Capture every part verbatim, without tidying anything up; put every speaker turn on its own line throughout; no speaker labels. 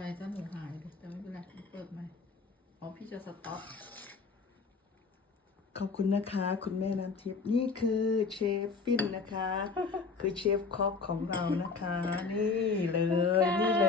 ถ้าหนูหายแต่ไม่เป็นไรเปิดไหมอ๋อพี่จะสต็อป
ขอบคุณนะคะคุณแม่น้ำทิพย์นี่คือเชฟฟินนะคะ คือเชฟคอกของเรานะคะ นี่เลยนี่เลย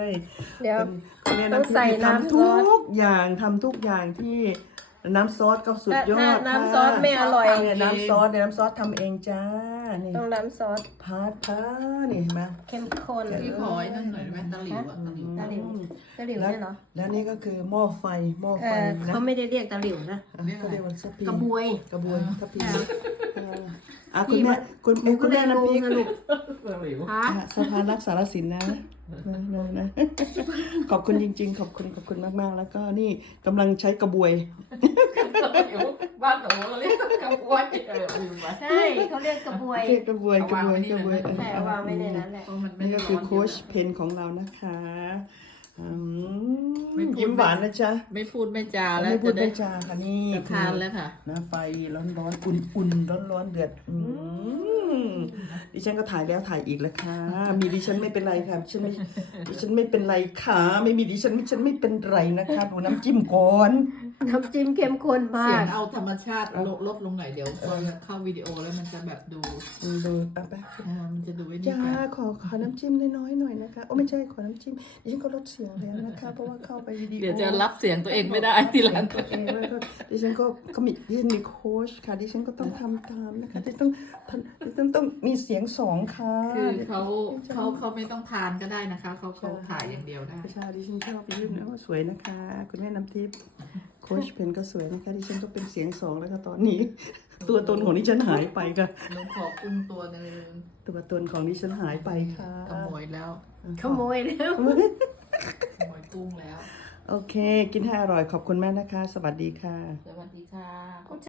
เดี๋ยว
คุณแม่
ต้อง
น้ำทิพ
ใส่
ย์ทำ
น้ำซ
ทุ
อส
กอย่างทำทุกอย่างที่น้ำซอสก็สุดยอด
ถ้าน้ำ
ค่ะ
ซอสไม่อร่อย
เนี่ยน้ำซอสเนี่ยน้ำซอสทำเองจ้านี่
ต้องน้ำซอส
พาดพานี่เห็นไหม
เข้มข้น
พี่ขอไอ้นั่นหน่อยได้ไหมตะหลิวอะตะหลิว
ตะหลิวตะหลิว
แล้ว
เนี่ยเหรอ
แล้วนี่ก็คือหม้อไฟหม้อ
เอ
ไฟ
อ
นะ
เขาไม่ได้เรียกตะหลิวนะ
เขาเรียกว่าทัพพี
กระบวย
กระบวยทัพพี
อ่า
เอออ่ะคุณแม่คุณ
หนูก็
คุณ
ได้
แม่
รู้
น้ำพริก
สรุป
ตะหลิว
ฮะ
อ่ะสะพานรักษารสินนะนะนะนะขอบคุณจริง ๆ ขอบคุณขอบคุณมากๆ แล้วก็นี่กำลังใช้กระบวย
ตะหลิวบ้านหนูเราเรียกกระบวยเออเอาอยู่ไว้
ใช่เขาเรียกกระบวย
เรียกกระบวยกระบวยกระบวย
ใช่เอาวางไว้ในนั้นแหละ
เพราะมันไม่
นี่
ได้
ก็
ร้
คือ
อน
โค้ช
เยอะ
เพนของเรานะคะอืม
ไม่พูด
ยิ้มหวานนะจ๊ะ
ไม่พูดไม่จาแล้ว
ไม่พูด
จะได้
ไม่จาค่ะนี่
จะทานแล้วค่ะ
นะไฟร้อนร้อนอุ่นอุ่นร้อนร้อนๆเดือดอืมดิฉันก็ถ่ายแล้วถ่ายอีกแล้วค่ะ มีดิฉันไม่เป็นไรค่ะดิฉันไม่ดิฉันไม่เป็นไรค่ะไม่มีดิฉันดิฉันไม่เป็นไรนะคะดูน้ำจิ้มก่อน
น้ำจิ้มเข้มข้นมา
เสีย
ก
งเอาธรรมชาติลดลดลงหน่อยเดี๋ยวพอเข้าวิดีโอแล้วมันจะแบบดู
อืมดูอ่ะไป
เออมันจะดูไอ้นี่
จ้า
กัน
ขอขอน้ำจิ้มน้อยๆหน่อยนะคะโอ้ไม่ใช่ขอน้ำจิ้มดิฉันก็ลดเสียงแล้วนะคะเพราะว่าเข้าไปวิดีโอ
เดี๋ยวจะรับเสียงตัวเองไม่ได้ทีหลัง
ตัวเองแล้วก็ดิฉันก็ก็มีดิฉันมีโค้ชค่ะดิฉันก็ต้องทำตามนะคะดิฉันต้องดิฉันต้องมีเสียงสองค่ะ
คือเขาเขาเขาไม่ต้องทานก็ได้นะคะเขาเขาถ่ายอย่างเดียวได้
ประชาดิฉันชอบไปยื่นนะว่าสวยนะคะ คุณแม่น้ำทิพย์โค้ชเพนก็สวยนะคะดิฉันก็เป็นเสียงสองแล้วค่ะตอนนี้ ตัวตนของดิฉันหายไปค่ะ
หนูขอกุ้งตัวหนึ่ง
ตัวตนของดิฉันหายไปค่ะ
ขโมยแล้ว
ขโมยแล้ว
ขโมยกุ้งแล้ว
โอเค กินให้อร่อยขอบคุณมากนะคะ สวัสดีค่ะ
สวัสดีค่ะ